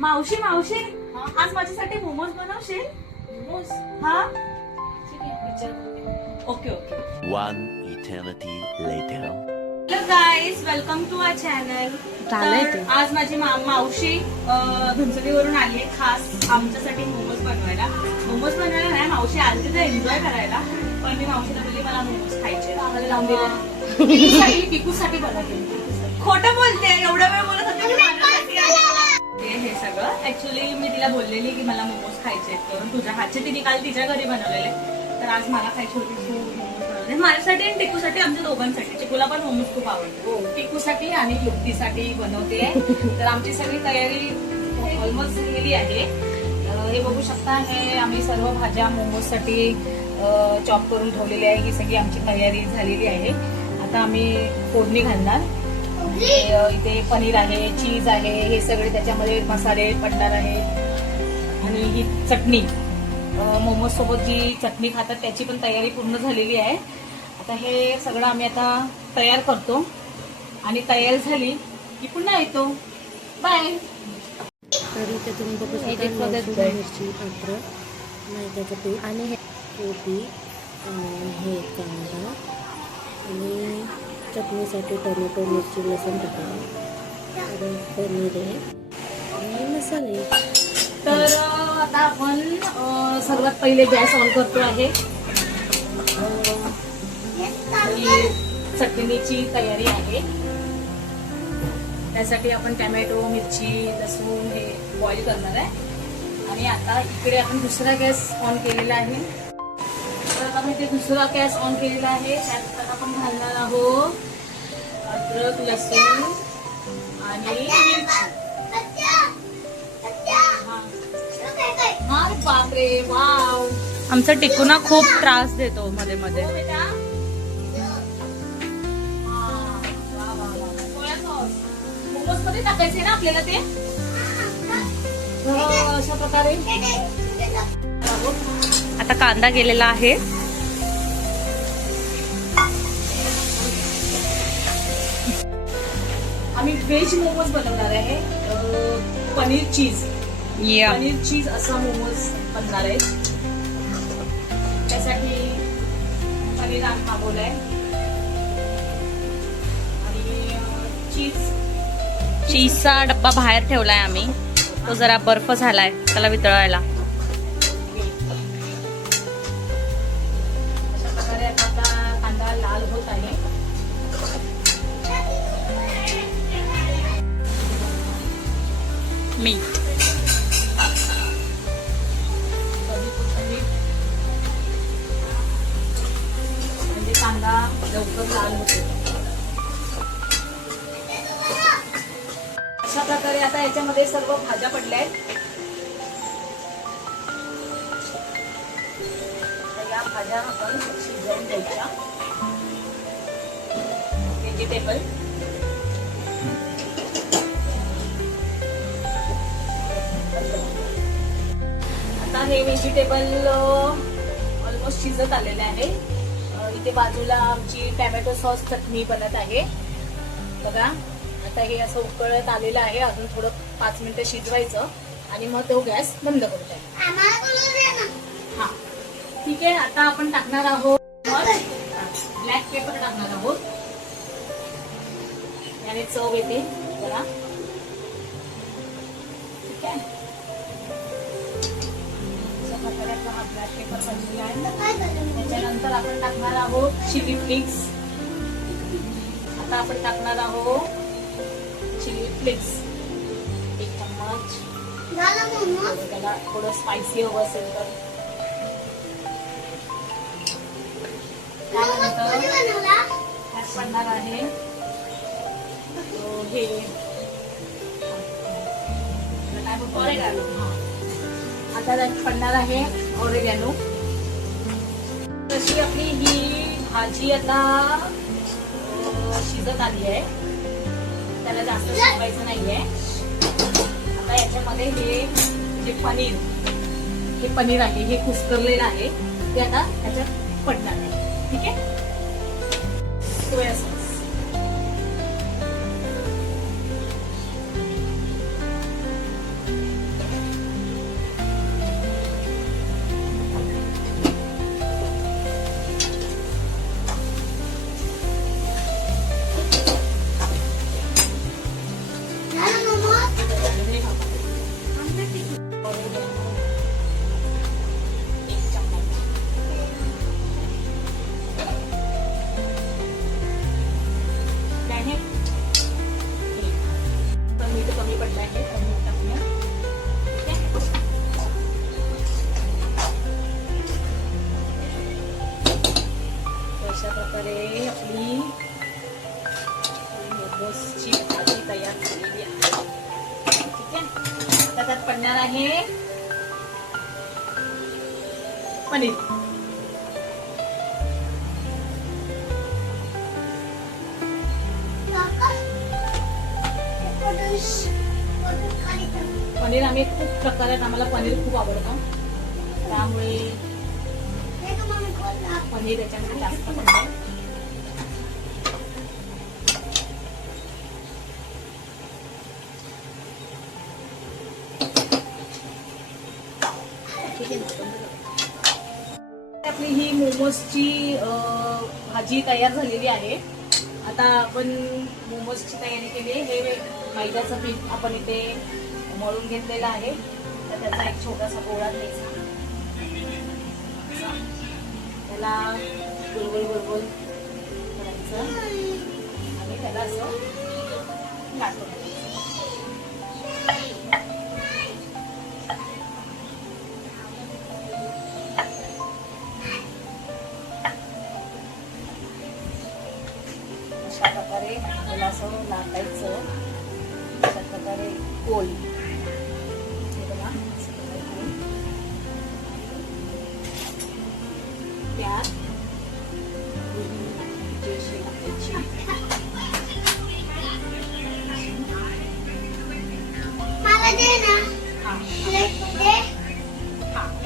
मावशी मावशी आज माझ्यासाठी मोमोज बनवशील? मोमोज हा ठीक आहे विचार. Okay okay. One eternity later. Hello guys, welcome to our channel. आज माझी मावशी घनसोलीवरून आली आहे खास आमच्यासाठी मोमोज बनवायला. मोमोज बनवायला नाही, मावशी आली तिथे एन्जॉय करायला. पण मी मावशीला बोलली मला मोमोज खायचे. आम्हाला लावून दिले. टिकूसाठी बनवते. खोटं बोलते, एवढा वेळ बोलत होते की माझ्यासाठी आली. हे सगळं ऍक्च्युली मी तिला बोललेली की मला मोमोज खायचे करून तुझ्या हातचे. तिने काल तिच्या घरी बनवलेले, तर आज मला खायचे होते. मोमोज बनवले माझ्यासाठी आणि टिकूसाठी, आमच्या दोघांसाठी. टिकूला पण मोमोज खूप आवडते. हो, टिकूसाठी आणि युक्तीसाठी बनवते. तर आमची सगळी तयारी ऑलमोस्ट झालेली आहे. हे बघू शकता, हे आम्ही सर्व भाज्या मोमोजसाठी चॉप करून ठेवलेली आहे. ही सगळी आमची तयारी झालेली आहे. आता आम्ही फोडणी घालणार. इथे पनीर आहे, चीज आहे, हे सगळे त्याच्यामध्ये मसाले पडणार आहेत. आणि ही चटणी, मोमोज सोबत जी चटणी खातात त्याची पण तयारी पूर्ण झालेली आहे. आता हे सगळं आम्ही आता तयार करतो आणि तयार झाली की पुन्हा येतो. बाय. तर इथे तुम्ही बघू शकता लसूण, मिरची, अद्रक, मैद्याचं पीठ आणि हे कोबी, हे कांदा आणि चटणीसाठी टोमॅटो, मिरची, लसूण टाकले आणि पनीर आहे आणि मसाले. तर आता आपण सर्वात पहिले गॅस ऑन करतो आहे. चटणीची तयारी आहे. त्यासाठी आपण टोमॅटो, मिरची, लसूण हे बॉईल करणार आहे. आणि आता इकडे आपण दुसरा गॅस ऑन केलेला आहे. तर आता मी ते दुसरा गॅस ऑन केलेला आहे. त्यात आपण घालणार आहोत अद्रक, लसूण आणि मिरची. हा बापरे, वाव. आमचा टिकूना खूप त्रास देतो मध्ये मध्ये. हो बेटा. वा वा वा. सोया सॉस मोमोज मध्ये टाकायचे ना आपल्याला ते. तर अशा प्रकारे आता कांदा गेलेला आहे. आम्ही व्हेज मोमोज बनवणार आहे. पनीर चीज, पनीर चीज असा मोमोज बनणार आहे. त्यासाठी पनीर मागवलंय आणि चीज. चीजचा डब्बा बाहेर ठेवलाय आम्ही. तो जरा बर्फ झालाय त्याला वितळायला. अशा प्रकारे आता कांदा लाल होत आहे. मीठ, म्हणजे कांदा लवकर लाल होतो. अशा प्रकारे आता याच्यामध्ये सर्व भाज्या पडल्या आहेत. तर या भाज्या आपण शिजवून घ्यायच्या. व्हेजिटेबल आता हे व्हेजिटेबल ऑलमोस्ट शिजत आलेले आहे. इथे बाजूला आमची टोमॅटो सॉस चटणी बनत आहे. बघा, आता हे असं उकळत आलेलं आहे. अजून थोडं 5 मिनिटं शिजवायचं आणि मग तो गॅस बंद करून द्यायचा. हा ठीक आहे. आता आपण टाकणार आहोत ब्लॅक पेपर टाकणार आहोत. याने चव येते जरा. ठीक आहे. हा ब्लॅक पेपर बनलेला आहे. त्याच्यानंतर आपण टाकणार आहोत चिली फ्लेक्स. आता आपण टाकणार आहोत चिली फ्लेक्स 1 चम्मच. त्याला थोडं स्पायसी हवं असेल तर. त्यानंतर त्यात पडणार आहे हे काय बोलतो, ऑरेगॅनो. आता त्यात पडणार आहे ऑरेगॅनो. तशी आपली ही भाजी आता शिजत आली आहे. त्याला जास्त शिजवायचं नाहीये. आता याच्यामध्ये हे जे पनीर आहे, हे कुस्करलेलं आहे, ते आता त्याच्यात पडणार आहे. ठीक आहे. सोया सॉस, त्यात पडणार आहे पनीर. पनीर आम्ही खूप प्रकारात, आम्हाला पनीर खूप आवडतं, त्यामुळे पनीर याच्यामध्ये जास्त पडतं. आपली ही मोमोजची भाजी तयार झालेली आहे. आता आपण मोमोजची तयारी केली आहे. हे मैद्याचं पीठ आपण इथे मळून घेतलेलं आहे. तर त्याचा एक छोटासा गोळा घ्यायचा, त्याला गोल गोल करायचं आणि त्याला असं लाटून अशा प्रकारे त्याला असं लाटायचं. अशा प्रकारे गोल त्यात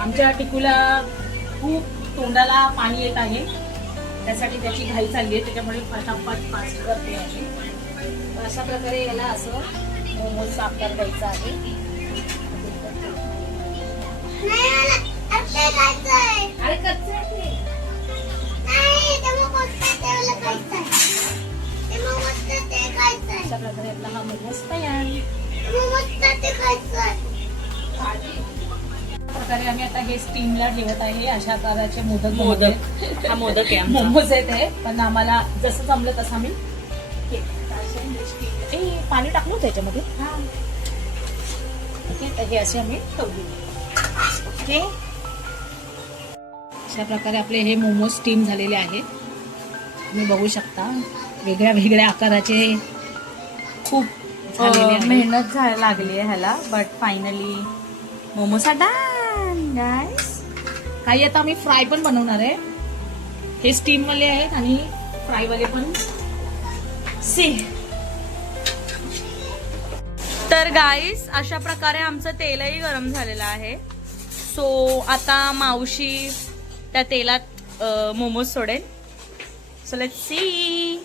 आमच्या टिकूला खूप तोंडाला पाणी येत आहे, त्यासाठी त्याची घाई चालली आहे, त्याच्यामुळे फटाफट फास्ट करते आहे. अशा प्रकारे याला असं मोमोज आकार द्यायचा आहे. अरे कच्चं आहे ते. अशा प्रकारे आपला हा मोमोज तयार. प्रकारे आम्ही आता हे स्टीमला ठेवत आहे. अशा आकाराचे मोदक हा मोदक आहे मोमोज आहेत हे, पण आम्हाला जसं जमलं तसं आम्ही पाणी टाकलो त्याच्यामध्ये. ओके, तर हे असे आम्ही ठेवले. ओके, अशा प्रकारे आपले हे मोमोज स्टीम झालेले आहे. तुम्ही बघू शकता वेगळ्या वेगळ्या आकाराचे खूप मेहनत लागली आहे ह्याला, but finally momos done guys. काही आता आम्ही फ्राय पण बनवणार आहे. हे स्टीम वाले आहेत आणि फ्राय वाले पण. सी तर गाईस अशा प्रकारे आमचं तेलही गरम झालेलं आहे. सो आता मावशी त्या तेलात मोमोज सोडेल. So let's see.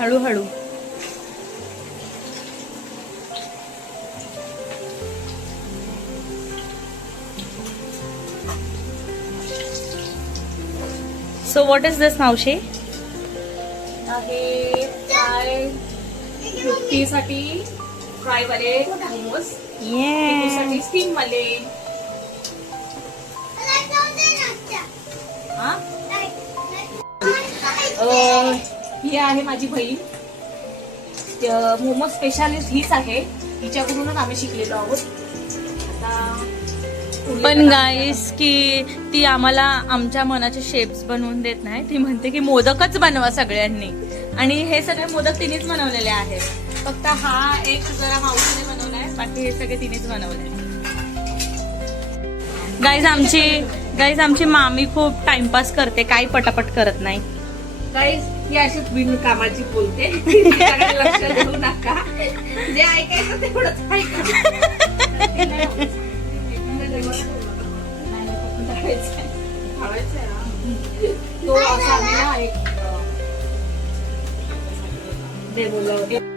हळूहळू. सो व्हॉट इज दिस मावशी? आहे फ्राय 50 साठी फ्राय वाले मोमोज, साठी स्टीम वाले. ही आहे माझी बहीण, मोमोज स्पेशालिस्ट हीच आहे. हिच्याकडूनच आम्ही शिकलेलो आहोत. आता पण गाईस की ती आम्हाला आमच्या मनाचे शेप्स बनवून देत नाही. ती म्हणते की मोदकच बनवा सगळ्यांनी, आणि हे सगळे मोदक तिनेच बनवलेले आहेत. फक्त हा एक जरा मावशीने बनवलाय, बाकी हे सगळे तिनेच बनवले. गाईज आमची मामी खूप टाइमपास करते, काही पटापट करत नाही. गाईज ही अशीच बिनकामाची बोलते. लक्ष देऊ नका, जे ऐकायचं तेवढंच ऐका.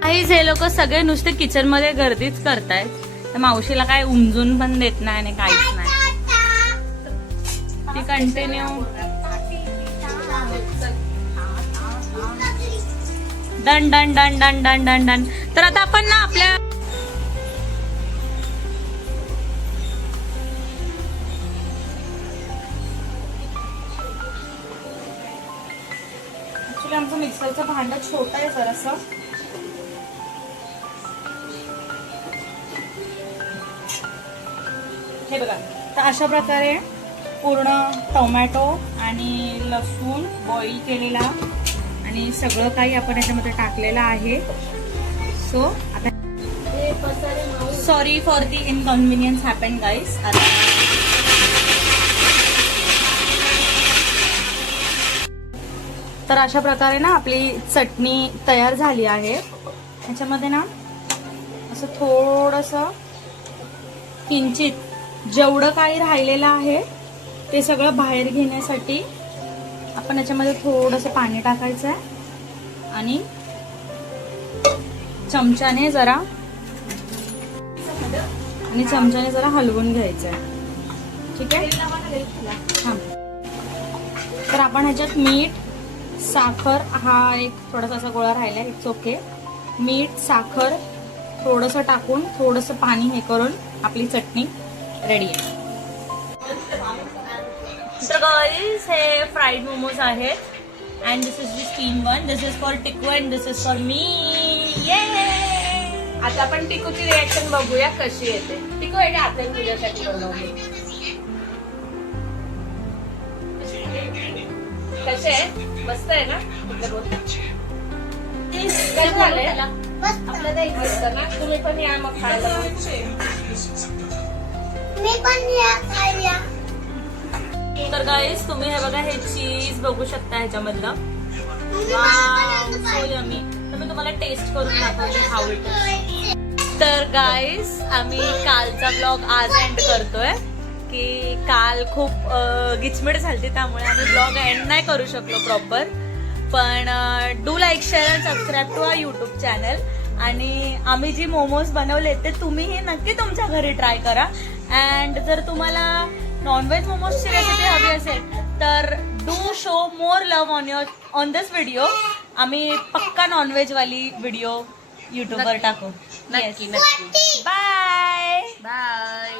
काहीच हे लोक सगळे नुसते किचन मध्ये गर्दीच करतायत. तर मावशीला काय उमजून पण देत नाही आणि काहीच नाही. ती continue done done done done done done done. तर आता आपण ना आपल्या आमचं मिक्सरचं भांडं छोटं आहे जरासं. हे बघा, तर अशा प्रकारे पूर्ण टोमॅटो आणि लसूण बॉईल केलेला आणि सगळं काही आपण याच्यामध्ये टाकलेलं आहे. सो आता sorry for the inconvenience happen guys. तर अशा प्रकारे ना आपली चटणी तयार झाली आहे. याच्यामध्ये ना असं थोडंसं किंचित जेवढं काही राहिलेलं आहे ते सगळं बाहेर घेण्यासाठी आपण याच्यामध्ये थोडंसं पाणी टाकायचं आहे आणि चमच्याने जरा हलवून घ्यायचं आहे. ठीक आहे. हां, तर आपण ह्याच्यात मीठ, साखर, हा एक थोडासा असा गोळा राहिला, इट्स ओके. मीठ, साखर थोडंसं टाकून थोडंसं पाणी हे करून आपली चटणी रेडी आहे. तर गाईज हे फ्राईड मोमोज आहेत and this is the steam one. This is for Tiku and this is for me. आता आपण टिकूची रिएक्शन बघूया कशी येते. टिकू आहे आता तुझ्यासाठी बनवली. कसे आहे? मस्त आहे ना? कसं झालंय? आपल्याला एक मस्त ना. तुम्ही पण या मग खायला. मी पण खायला. तर गाईज तुम्ही हे बघा, हे चीज बघू शकता ह्याच्यामधलं. So yummy. तर मी तुम्हाला टेस्ट करून दाखवते हाऊ इट इज. तर गाईज आम्ही कालचा ब्लॉग आज एंड करतोय की काल खूप गिचमिड झाली त्यामुळे आम्ही ब्लॉग एंड नाही करू शकलो प्रॉपर. पण do like, share and subscribe to our YouTube channel. आणि आम्ही जी मोमोज बनवले ते तुम्हीही नक्की तुमच्या घरी ट्राय करा. अँड जर तुम्हाला नॉनव्हेज मोमोजची रेसिपी हवी असेल तर do show more love on this video. आम्ही पक्का नॉनव्हेज वाली व्हिडिओ युट्यूबवर टाकू. नक्की नक्की. बाय. बाय.